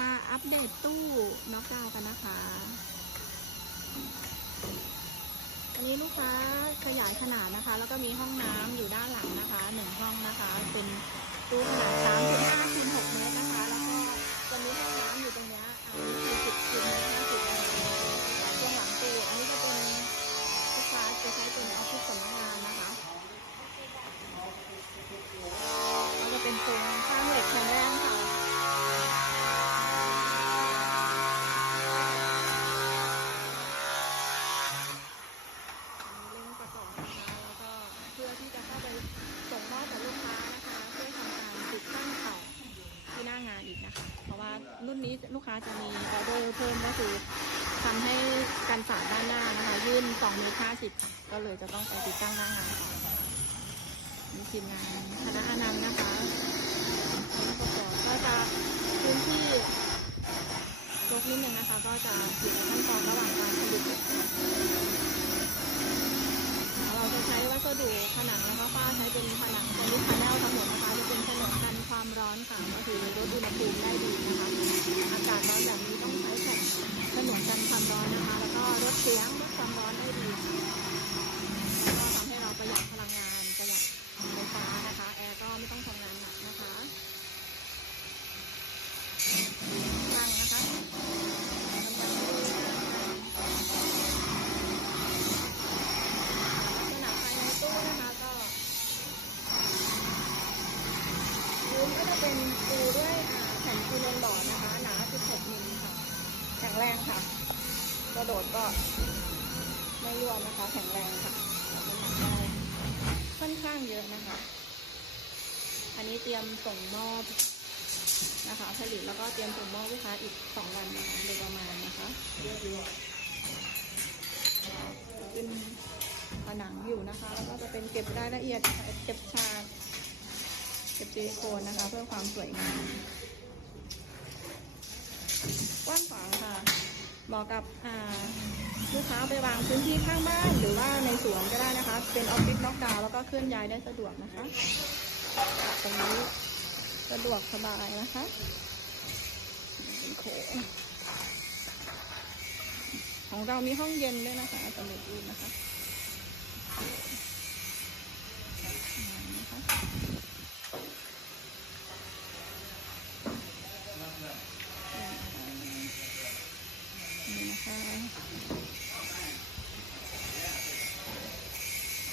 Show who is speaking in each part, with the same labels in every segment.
Speaker 1: มาอัปเดตตู้น็อกดาวกันนะคะ อันนี้ลูกค้าขยายขนาดนะคะ แล้วก็มีห้องน้ำอยู่ด้านหลังนะคะหนึ่งห้องนะคะ เป็นตู้ขนาด3.5คูณ6เมตรนะคะ แล้วก็จะมีห้องน้ำอยู่ตรงเนี้ยอ่า40คูณ50นะคะช่วงหลังตู้อันนี้จะเป็นลูกค้าจะใช้เป็นออฟฟิศสำนักงานนะคะก็จะเป็นโครงสร้างเหล็กแข็งแรงค่ะ เร่งประกอบนะคะแล้วก็เพื่อที่จะเข้าไปส่งมอบกับลูกค้านะคะ เพื่อทำการติดตั้งต่อที่หน้างานอีกนะคะ เพราะว่ารุ่ นี้ลูกค้าจะมีออเดอร์เพิ่มก็คือทำให้กันฝาด้านหน้านะคะ ยื่น2เมตร50ค่ะก็เลยจะต้องไปติดตั้งหน้างานมีทีมงานคณะอนันต์นะคะแล้วก็อบก็จะพื้นที่ลกนิดนึงนะคะ ก็จะอยู่ในขั้นตอนระหว่างการผลิต เราจะใช้วัสดุผนังแล้วก็ฝ้าใช้เป็นผนังเป็นลูกพาเนลทั้งหมดนะคะจะเป็นผนังกันความร้อนค่ะก็คือลดอุณหภูมิได้ดีนะคะ อากาศร้อนแบบนี้ต้องใช้แผ่นผนวนกันความร้อนนะคะ แล้วก็ลดเสียงลดความร้อนได้ดีค่ะแล้วก็ทำให้เราประหยัดพลังงานประหยัดไฟฟ้านะคะ แอร์ก็ไม่ต้องทำงานหนักนะคะตั้งนะคะกำลังดูนะคะ ลักษณะภายในตู้นะคะก็พื้นก็จะเป็นปูด้วยอ่า แผ่นซีเมนบอร์ดนะคะ หนา 16มิลค่ะ แข็งแรงค่ะ กระโดดก็ไม่ร่วงนะคะ แข็งแรงค่ะรับน้ำหนักได้ค่อนข้างเยอะนะคะ อันนี้เตรียมส่งมอบนะคะ ผลิตแล้วก็เตรียมส่งมอบลูกค้าอีก 2 วันนะคะโดยประมาณนะคะเป็นผนังอยู่นะคะ แล้วก็จะเป็นเก็บรายละเอียดเก็บฉากเก็บซิลิโคนนะคะ เพื่อความสวยงาม กว้างขวางค่ะเหมาะกับลูกค้าไปวางพื้นที่ข้างบ้านหรือว่าในสวนก็ได้นะคะ เป็นออฟฟิศน็อกดาวน์แล้วก็เคลื่อนย้ายได้สะดวกนะคะ ตรงนี้สะดวกสบายนะคะเป็นโถงของเรามีห้องเย็นด้วยนะคะสำเร็จรูนะคะ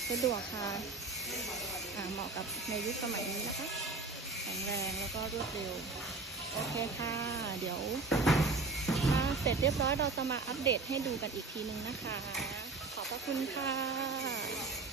Speaker 1: สะดวกค่ะเหมาะกับในยุคสมัยนี้นะคะ แข็งแรงแล้วก็รวดเร็ว โอเคค่ะ เดี๋ยวถ้าเสร็จเรียบร้อยเราจะมาอัปเดตให้ดูกันอีกทีนึงนะคะ ขอบพระคุณค่ะ